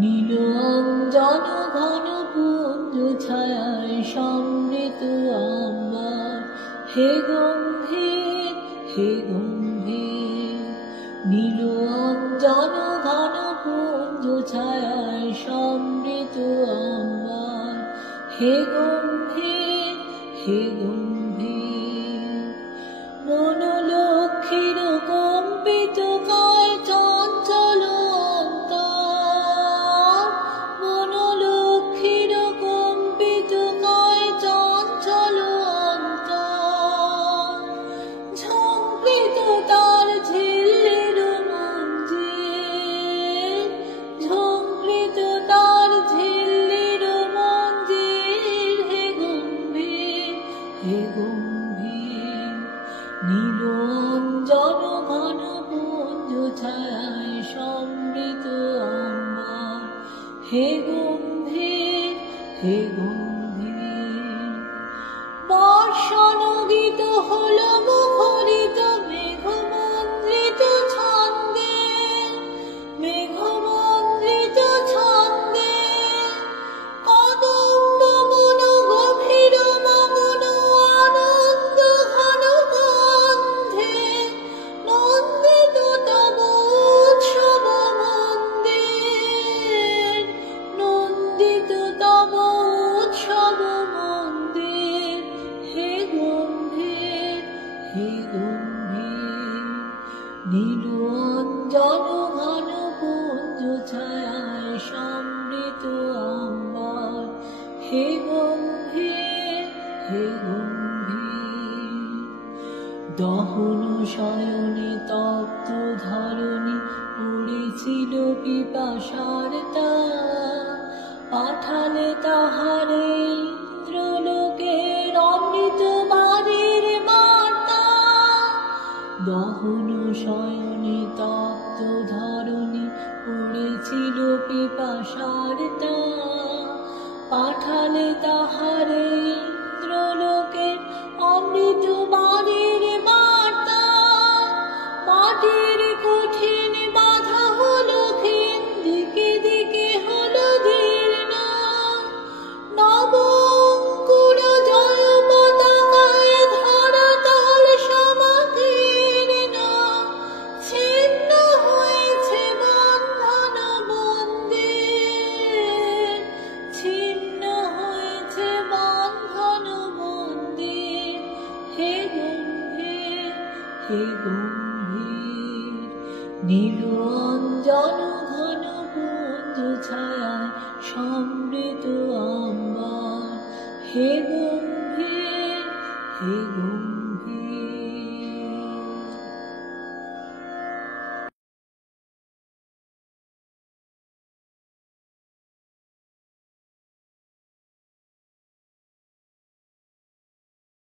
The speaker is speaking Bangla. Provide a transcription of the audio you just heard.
নীল অঞ্জন ঘন পুঞ্জ ছায়ায় সমৃত আম্বার, হে গম্ভীর হে গম্ভীর। নীল অঞ্জন ঘন পুঞ্জ ছায়ায় সমৃত আম্বার, হে গম্ভীর হে গম্ভীর। মনোলক্ষীর কম্পিত কায় চঞ্চল অন্তর, মনোলক্ষীর কম্পিত কায় চঞ্চল অন্তর। ঝঙ্কৃত তার ঝিল্লির মঞ্জিল, ঝঙ্কৃত তার ঝিল্লির মঞ্জিল, হে গম্ভীর হে গম্ভীর। নীল অঞ্জন ঘন পুঞ্জ ছায়ায় সমৃত আম্বার, হে গম্ভীর হে গম্ভীর। বর্ষণ গীত হল মুখরিত মেঘমন্দ্রিত ছন্দে, মেঘমন্দ্রিত ছন্দে। কদম্ব মন গভীর মগন আনন্দ ঘন গন্ধে, নন্দিত তব উৎসব মন্দির, নন্দিত তব উৎসব মন্দির, হে গম্ভীর হে গম্ভীর। নীল অঞ্জন ঘন পুঞ্জ ছায়ায় সমৃত আম্বার, হে গম্ভীর হে গম্ভীর। দহন শয়নে তপ্ত ধরণী পড়েছিল পিপাসার তাপ, পাঠালে তাহারে ইন্দ্রলোকের অমৃত বাণীর বার্তা। দহন শয়নে তপ্ত ধরণী পড়েছিল পিপাসার তাপ, পাঠালে তাহারে ইন্দ্রলোকের অমৃত বাণীর বার্তা। মাটির কঠিন বাধা হলো ক্ষীণ, দিকে দিকে হলো দীর্ণ। নব অঙ্কুর জয় পতাকায় ধরাতল সমাকীর্ণ। ছিন্ন হয়েছে বন্ধন বন্দির, ছিন্ন হয়েছে বন্ধন বন্দির, হে গম্ভীর হে গম্ভীর। নীল অঞ্জন ঘন পুঞ্জ ছায়ায় সমৃত আম্বার, হে গম্ভীর হে গম্ভীর।